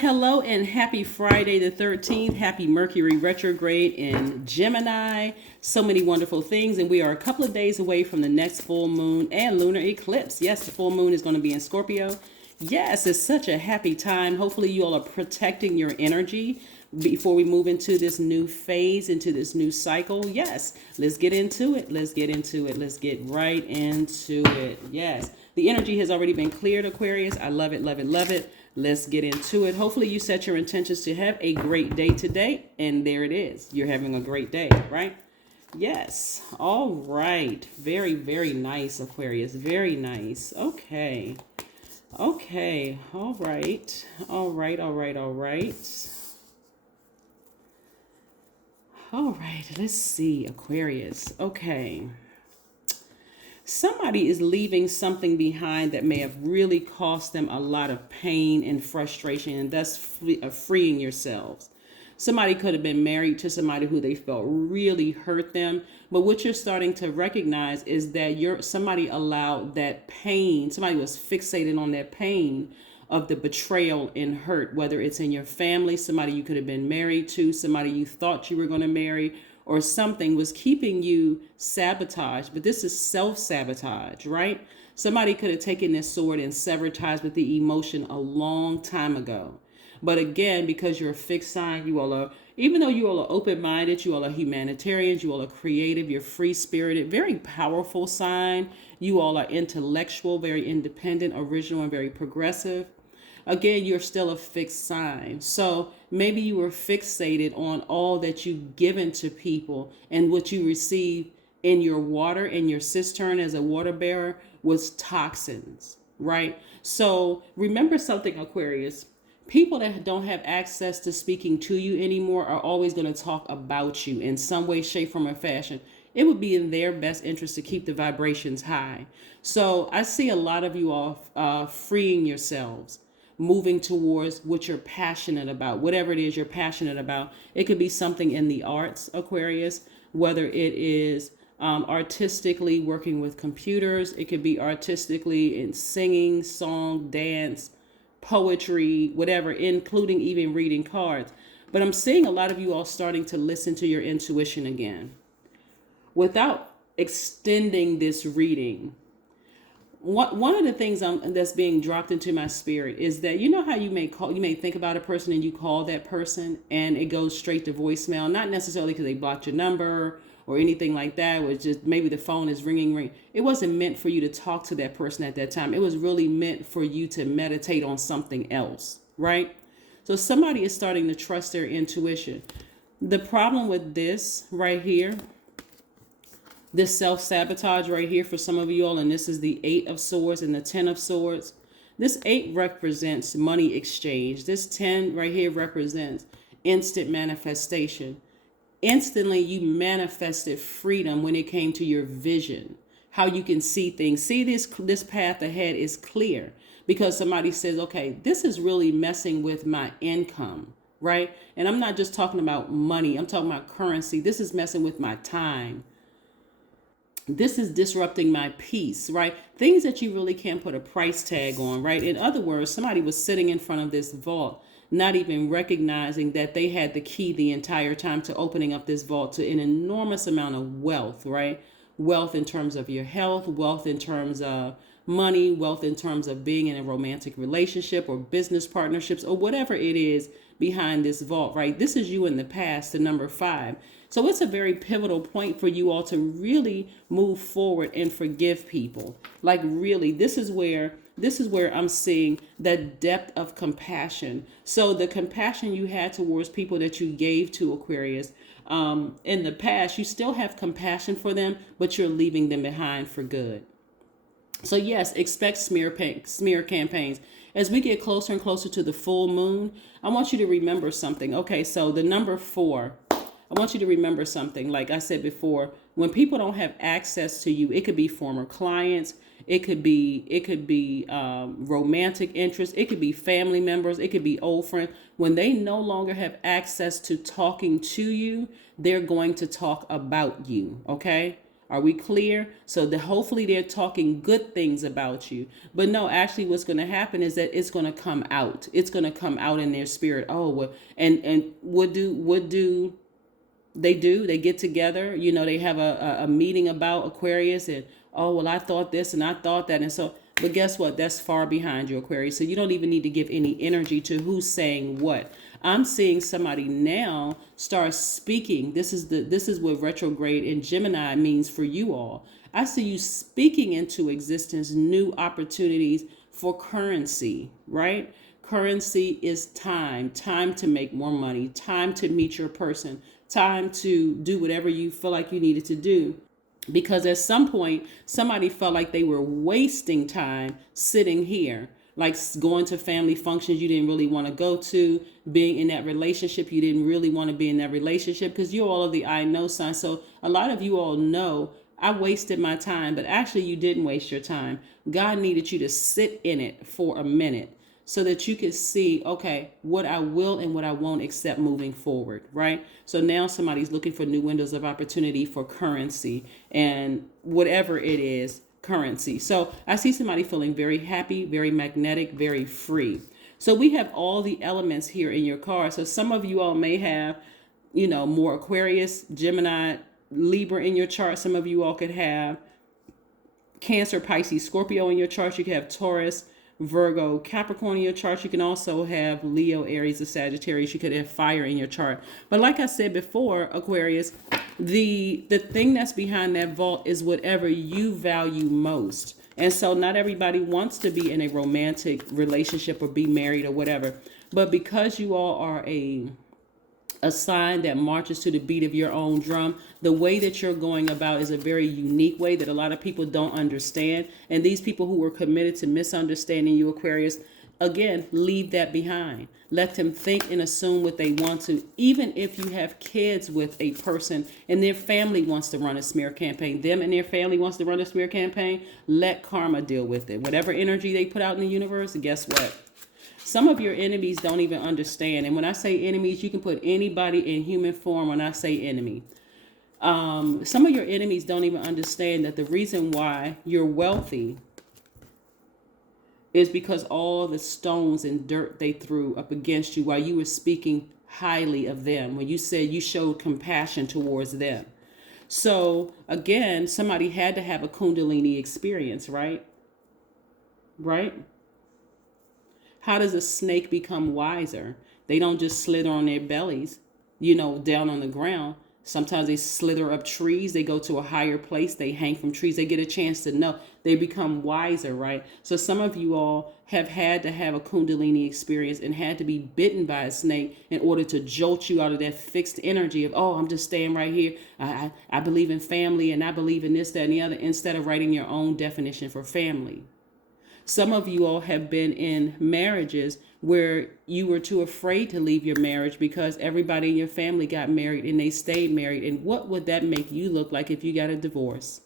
Hello and happy Friday the 13th. Happy Mercury retrograde in Gemini. So many wonderful things. And we are a couple of days away from the next full moon and lunar eclipse. Yes, the full moon is going to be in Scorpio. Yes, it's such a happy time. Hopefully you all are protecting your energy before we move into this new phase, into this new cycle. Yes, let's get into it. Let's get into it. Let's get right into it. Yes, the energy has already been cleared, Aquarius. I love it, love it, love it. Let's get into it. Hopefully you set your intentions to have a great day today. And there it is. You're having a great day, right? Yes. All right. Very, very nice, Aquarius. Very nice. Okay. Okay. All right. All right. All right. All right. All right. Let's see, Aquarius. Okay. Somebody is leaving something behind that may have really cost them a lot of pain and frustration, and thus freeing yourselves. Somebody could have been married to somebody who they felt really hurt them, but what you're starting to recognize is that somebody allowed that pain, somebody was fixated on that pain of the betrayal and hurt, whether it's in your family, somebody you could have been married to, somebody you thought you were going to marry, or something was keeping you sabotaged. But this is self-sabotage, right? Somebody could have taken this sword and severed ties with the emotion a long time ago. But again, because you're a fixed sign, you all are, even though you all are open-minded, you all are humanitarians, you all are creative, you're free-spirited, very powerful sign. You all are intellectual, very independent, original, and very progressive. Again, you're still a fixed sign. So maybe you were fixated on all that you've given to people, and what you receive in your water, in your cistern as a water bearer, was toxins, right? So remember something, Aquarius. People that don't have access to speaking to you anymore are always going to talk about you in some way, shape, form, or fashion. It would be in their best interest to keep the vibrations high. So I see a lot of you all freeing yourselves, moving towards what you're passionate about, whatever it is you're passionate about. It could be something in the arts, Aquarius, whether it is artistically working with computers. It could be artistically in singing, song, dance, poetry, whatever, including even reading cards. But I'm seeing a lot of you all starting to listen to your intuition again. Without extending this reading, one of the things that's being dropped into my spirit is that, you know how you may think about a person and you call that person and it goes straight to voicemail, not necessarily because they blocked your number or anything like that, or just maybe the phone is ringing. It wasn't meant for you to talk to that person at that time. It was really meant for you to meditate on something else, right? So somebody is starting to trust their intuition. The problem with this right here, this self-sabotage right here for some of you all, and this is the 8 of Swords and the 10 of Swords. This 8 represents money exchange. This 10 right here represents instant manifestation. Instantly, you manifested freedom when it came to your vision, how you can see things. See, this path ahead is clear because somebody says, okay, this is really messing with my income, right? And I'm not just talking about money. I'm talking about currency. This is messing with my time. This is disrupting my peace, right? Things that you really can't put a price tag on, right? In other words, somebody was sitting in front of this vault, not even recognizing that they had the key the entire time to opening up this vault to an enormous amount of wealth, right? Wealth in terms of your health, wealth in terms of money, wealth in terms of being in a romantic relationship or business partnerships or whatever it is behind this vault, right? This is you in the past, the number 5. So it's a very pivotal point for you all to really move forward and forgive people. Like really, this is where I'm seeing the depth of compassion. So the compassion you had towards people that you gave to, Aquarius, in the past, you still have compassion for them, but you're leaving them behind for good. So yes, expect smear campaigns. As we get closer and closer to the full moon, I want you to remember something. Okay, so the number 4. I want you to remember something. Like I said before, when people don't have access to you, it could be former clients, it could be romantic interests, it could be family members, it could be old friends. When they no longer have access to talking to you, they're going to talk about you. Okay, Are we clear? So hopefully they're talking good things about you. But no, actually what's going to happen is that it's going to come out. It's going to come out in their spirit. Oh, well, and what do they do? They get together, they have a meeting about Aquarius, and oh, well, I thought this and I thought that. And so, but guess what? That's far behind you, Aquarius. So you don't even need to give any energy to who's saying what. I'm seeing somebody now start speaking. This is what retrograde in Gemini means for you all. I see you speaking into existence new opportunities for currency, right? Currency is time to make more money, time to meet your person, time to do whatever you feel like you needed to do. Because at some point, somebody felt like they were wasting time sitting here, like going to family functions you didn't really want to go to, being in that relationship you didn't really want to be in that relationship, because you're all of the I know sign. So a lot of you all know I wasted my time, but actually you didn't waste your time. God needed you to sit in it for a minute so that you could see, okay, what I will and what I won't accept moving forward, right? So now somebody's looking for new windows of opportunity for currency and whatever it is, currency. So I see somebody feeling very happy, very magnetic, very free. So we have all the elements here in your card. So some of you all may have, more Aquarius, Gemini, Libra in your chart. Some of you all could have Cancer, Pisces, Scorpio in your chart. You could have Taurus, Virgo, Capricorn in your chart. You can also have Leo, Aries, or Sagittarius. You could have fire in your chart. But like I said before, Aquarius, the thing that's behind that vault is whatever you value most. And so not everybody wants to be in a romantic relationship or be married or whatever. But because you all are a sign that marches to the beat of your own drum, the way that you're going about is a very unique way that a lot of people don't understand. And these people who were committed to misunderstanding you, Aquarius, again, leave that behind. Let them think and assume what they want to. Even if you have kids with a person and their family wants to run a smear campaign, them and their family wants to run a smear campaign, let karma deal with it. Whatever energy they put out in the universe, guess what? Some of your enemies don't even understand. And when I say enemies, you can put anybody in human form when I say enemy. Some of your enemies don't even understand that the reason why you're wealthy is because all the stones and dirt they threw up against you while you were speaking highly of them, when you said you showed compassion towards them. So again, somebody had to have a kundalini experience, right? Right? How does a snake become wiser? They don't just slither on their bellies, down on the ground. Sometimes they slither up trees. They go to a higher place. They hang from trees. They get a chance to know. They become wiser, right? So some of you all have had to have a kundalini experience and had to be bitten by a snake in order to jolt you out of that fixed energy of, oh, I'm just staying right here. I believe in family and I believe in this, that, and the other, instead of writing your own definition for family. Some of you all have been in marriages where you were too afraid to leave your marriage because everybody in your family got married and they stayed married. And what would that make you look like if you got a divorce?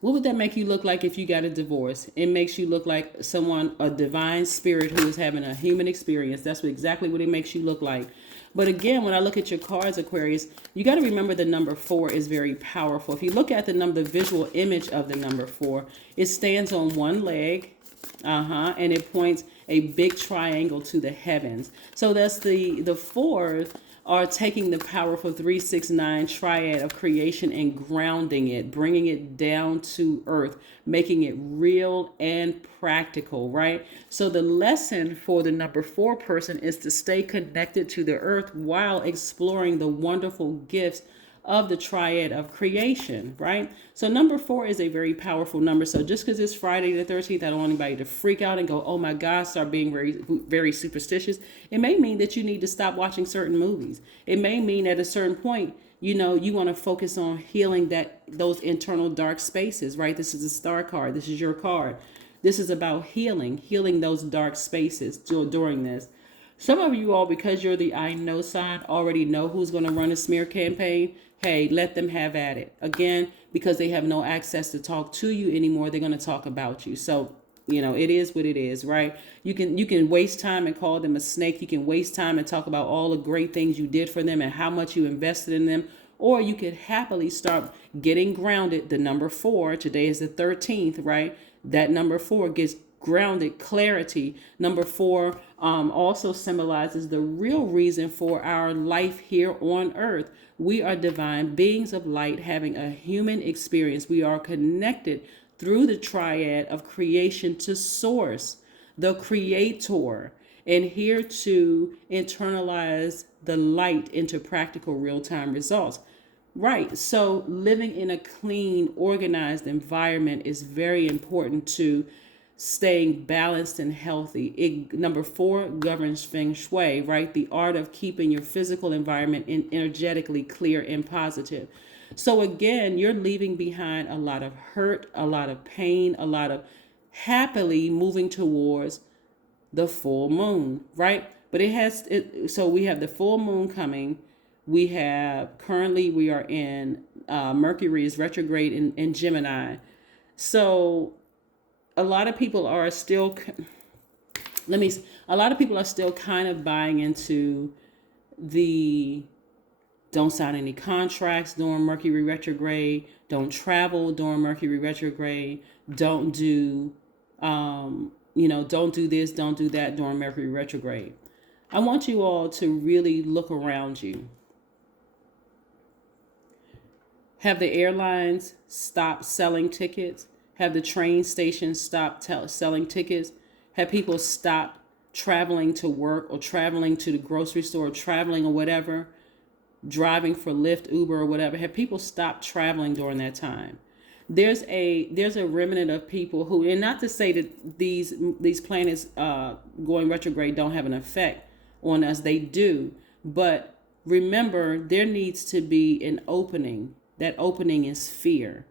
What would that make you look like if you got a divorce? It makes you look like a divine spirit who is having a human experience. That's exactly what it makes you look like. But again, when I look at your cards, Aquarius, you got to remember the number 4 is very powerful. If you look at the visual image of the number 4, it stands on one leg, and it points a big triangle to the heavens. So that's the 4s are taking the powerful 369 triad of creation and grounding it, bringing it down to earth, making it real and practical, right? So the lesson for the number 4 person is to stay connected to the earth while exploring the wonderful gifts of the triad of creation, right? So number 4 is a very powerful number. So just because it's Friday the 13th, I don't want anybody to freak out and go, oh my God, start being very, very superstitious. It may mean that you need to stop watching certain movies. It may mean at a certain point, you want to focus on healing those internal dark spaces, right? This is a star card. This is your card. This is about healing those dark spaces during this. Some of you all, because you're the I know sign, already know who's going to run a smear campaign. Hey, let them have at it. Again, because they have no access to talk to you anymore, they're going to talk about you. So, it is what it is, right? You can waste time and call them a snake. You can waste time and talk about all the great things you did for them and how much you invested in them. Or you could happily start getting grounded. The number 4, today is the 13th, right? That number 4 gets grounded, clarity. Number 4 also symbolizes the real reason for our life here on earth. We are divine beings of light having a human experience. We are connected through the triad of creation to source, the creator, and here to internalize the light into practical real-time results. Right. So living in a clean, organized environment is very important to staying balanced and healthy. Number 4 governs feng shui, right? The art of keeping your physical environment energetically clear and positive. So again, you're leaving behind a lot of hurt, a lot of pain, a lot of happily moving towards the full moon, right? But so we have the full moon coming. We are in Mercury is retrograde in Gemini. So a lot of people are still kind of buying into the don't sign any contracts during Mercury retrograde, don't travel during Mercury retrograde, don't do don't do this, don't do that during Mercury retrograde. I want you all to really look around you. Have the airlines stop selling tickets? Have the train stations stop selling tickets? Have people stop traveling to work or traveling to the grocery store or traveling or whatever, driving for Lyft, Uber or whatever? Have people stopped traveling during that time? There's a remnant of people who, and not to say that these planets going retrograde don't have an effect on us, they do, but remember there needs to be an opening. That opening is fear.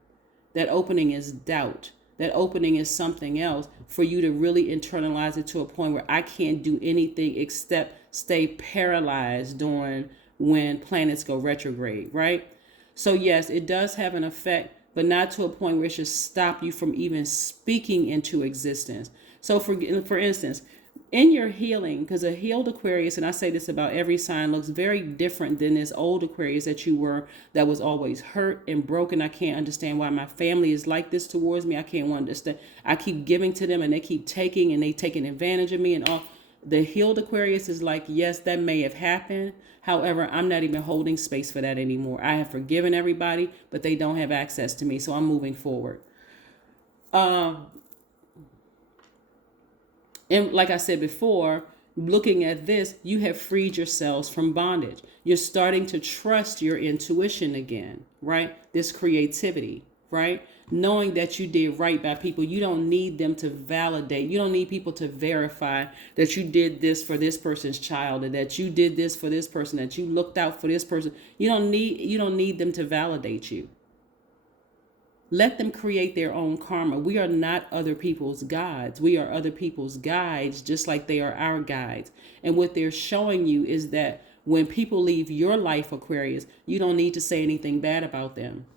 That opening is doubt. That opening is something else for you to really internalize it to a point where I can't do anything except stay paralyzed during when planets go retrograde, right? So yes, it does have an effect, but not to a point where it should stop you from even speaking into existence. So for instance, in your healing, because a healed Aquarius, and I say this about every sign, looks very different than this old Aquarius that was always hurt and broken. I can't understand why my family is like this towards me. I can't understand. I keep giving to them and they keep taking and they taking advantage of me and all. The healed Aquarius is like, yes, that may have happened. However, I'm not even holding space for that anymore. I have forgiven everybody, but they don't have access to me. So I'm moving forward. And like I said before, looking at this, you have freed yourselves from bondage. You're starting to trust your intuition again, right? This creativity, right? Knowing that you did right by people. You don't need them to validate. You don't need people to verify that you did this for this person's child, or that you did this for this person, that you looked out for this person. You don't need them to validate you. Let them create their own karma. We are not other people's guides. We are other people's guides, just like they are our guides. And what they're showing you is that when people leave your life, Aquarius, you don't need to say anything bad about them.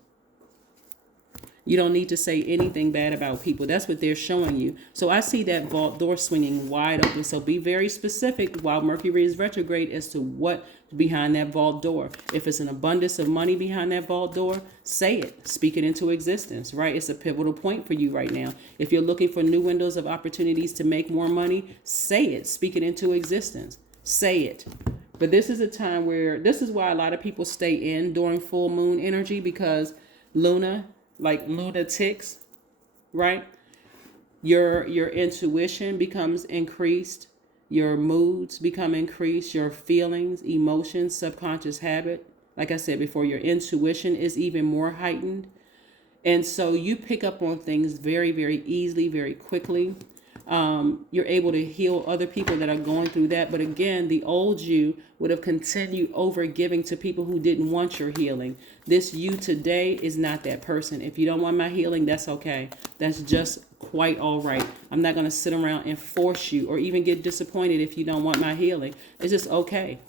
You don't need to say anything bad about people. That's what they're showing you. So I see that vault door swinging wide open. So be very specific while Mercury is retrograde as to what behind that vault door. If it's an abundance of money behind that vault door, say it. Speak it into existence, right? It's a pivotal point for you right now. If you're looking for new windows of opportunities to make more money, say it. Speak it into existence. Say it. But this is a time where, this is why a lot of people stay in during full moon energy, because Luna ticks, right? Your intuition becomes increased, your moods become increased, your feelings, emotions, subconscious habit. Like I said before, your intuition is even more heightened. And so you pick up on things very, very easily, very quickly. You're able to heal other people that are going through that. But again, the old you would have continued over giving to people who didn't want your healing. This you today is not that person. If you don't want my healing, that's okay. That's just quite all right. I'm not going to sit around and force you or even get disappointed if you don't want my healing. It's just okay.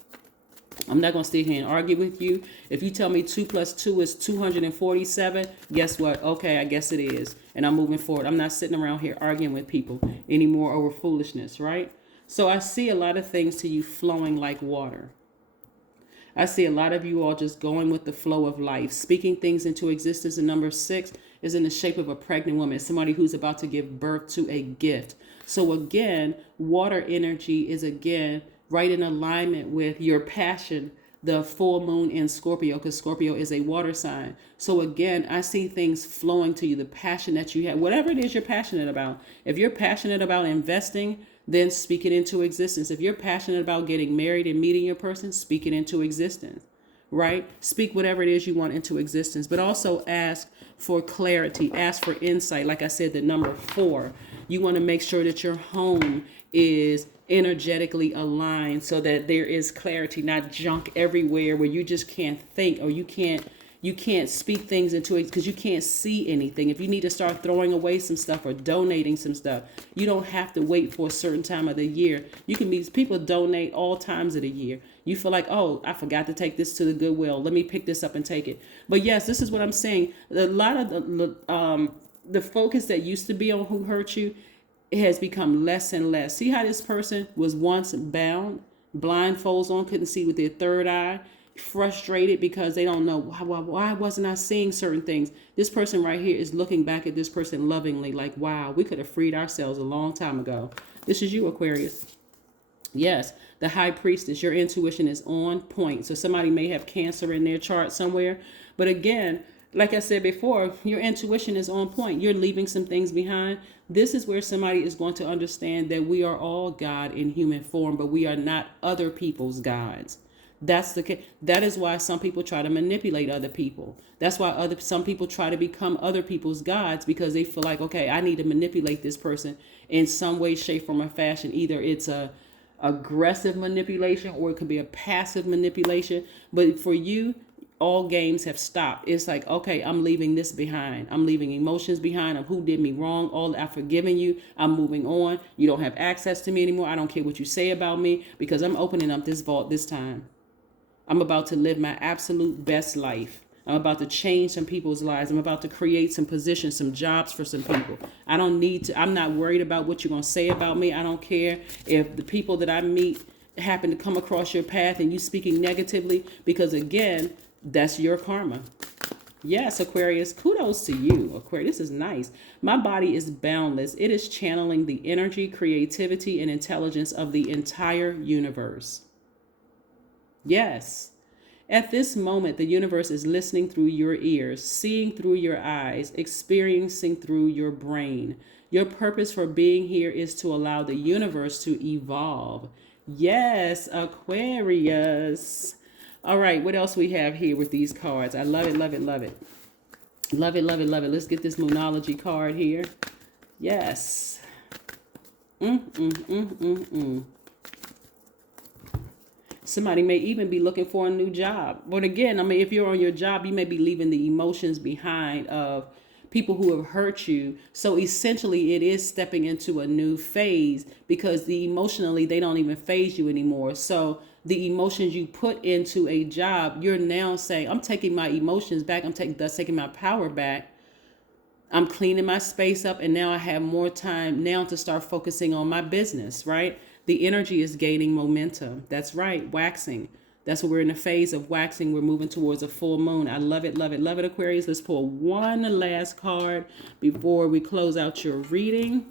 I'm not going to sit here and argue with you. If you tell me 2 + 2 is 247, guess what? Okay, I guess it is. And I'm moving forward. I'm not sitting around here arguing with people anymore over foolishness, right? So I see a lot of things to you flowing like water. I see a lot of you all just going with the flow of life, speaking things into existence. And number 6 is in the shape of a pregnant woman, somebody who's about to give birth to a gift. So again, water energy is again right in alignment with your passion, the full moon in Scorpio, because Scorpio is a water sign. So again, I see things flowing to you, the passion that you have, whatever it is you're passionate about. If you're passionate about investing, then speak it into existence. If you're passionate about getting married and meeting your person, speak it into existence, right? Speak whatever it is you want into existence, but also ask for clarity, ask for insight. Like I said, the number 4, you want to make sure that your home is energetically aligned so that there is clarity, not junk everywhere where you just can't think, or you can't speak things into it because you can't see anything. If you need to start throwing away some stuff or donating some stuff, you don't have to wait for a certain time of the year. You can be, people donate all times of the year. You feel like, oh, I forgot to take this to the Goodwill. Let me pick this up and take it. But yes, this is what I'm saying. A lot of the focus that used to be on who hurt you, it has become less and less. See how this person was once bound, blindfolds on, couldn't see with their third eye, frustrated because they don't know why wasn't I seeing certain things. This person right here is looking back at this person lovingly like, wow, we could have freed ourselves a long time ago. This is you, Aquarius. Yes, the high priestess, your intuition is on point. So somebody may have Cancer in their chart somewhere. But again, like I said before, your intuition is on point. You're leaving some things behind. This is where somebody is going to understand that we are all God in human form, but we are not other people's gods. That's the case. That is why some people try to manipulate other people. That's why some people try to become other people's gods, because they feel like, okay, I need to manipulate this person in some way, shape, form, or fashion. Either it's a aggressive manipulation or it could be a passive manipulation. But for you, all games have stopped. It's like, okay, I'm leaving this behind. I'm leaving emotions behind of who did me wrong. All I've forgiven you. I'm moving on. You don't have access to me anymore. I don't care what you say about me, because I'm opening up this vault this time. I'm about to live my absolute best life. I'm about to change some people's lives. I'm about to create some positions, some jobs for some people. I'm not worried about what you're going to say about me. I don't care if the people that I meet happen to come across your path and you speaking negatively, because again, that's your karma. Yes, Aquarius, kudos to you, Aquarius. This is nice. My body is boundless. It is channeling the energy, creativity, and intelligence of the entire universe. Yes. At this moment, the universe is listening through your ears, seeing through your eyes, experiencing through your brain. Your purpose for being here is to allow the universe to evolve. Yes, Aquarius. All right, what else we have here with these cards? I love it, love it, love it. Love it, love it, love it. Let's get this Moonology card here. Yes. Somebody may even be looking for a new job. But again, I mean, if you're on your job, you may be leaving the emotions behind of people who have hurt you. So essentially, it is stepping into a new phase, because emotionally, they don't even phase you anymore. So the emotions you put into a job, you're now saying, I'm taking my emotions back. Thus taking my power back. I'm cleaning my space up. And now I have more time now to start focusing on my business, right? The energy is gaining momentum. That's right. Waxing. That's what we're in a phase of waxing. We're moving towards a full moon. I love it, love it, love it, Aquarius. Let's pull one last card before we close out your reading.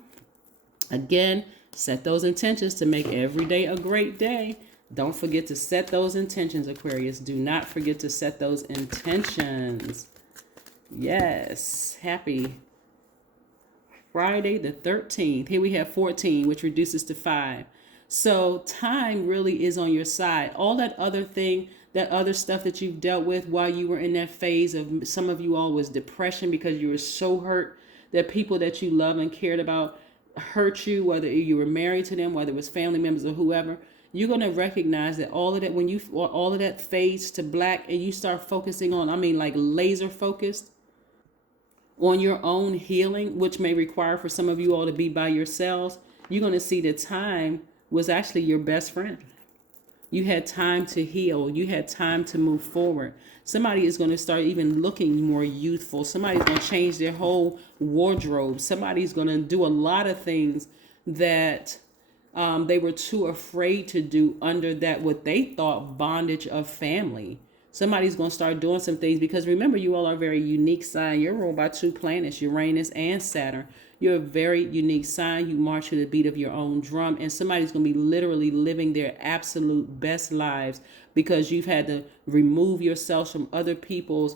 Again, set those intentions to make every day a great day. Don't forget to set those intentions, Aquarius. Do not forget to set those intentions. Yes. Happy Friday the 13th. Here we have 14, which reduces to 5. So time really is on your side. All that other stuff that you've dealt with while you were in that phase of, some of you all was depression because you were so hurt that people that you love and cared about hurt you, whether you were married to them, whether it was family members or whoever. You're going to recognize that all of that, when all of that fades to black and you start focusing on, like laser focused on your own healing, which may require for some of you all to be by yourselves, you're going to see that time was actually your best friend. You had time to heal. You had time to move forward. Somebody is going to start even looking more youthful. Somebody's going to change their whole wardrobe. Somebody's going to do a lot of things that They were too afraid to do under that what they thought bondage of family. Somebody's going to start doing some things, because remember, you all are a very unique sign. You're ruled by two planets, Uranus and Saturn. You're a very unique sign. You march to the beat of your own drum, and somebody's going to be literally living their absolute best lives because you've had to remove yourself from other people's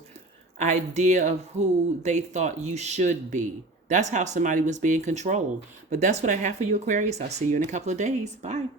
idea of who they thought you should be. That's how somebody was being controlled. But that's what I have for you, Aquarius. I'll see you in a couple of days. Bye.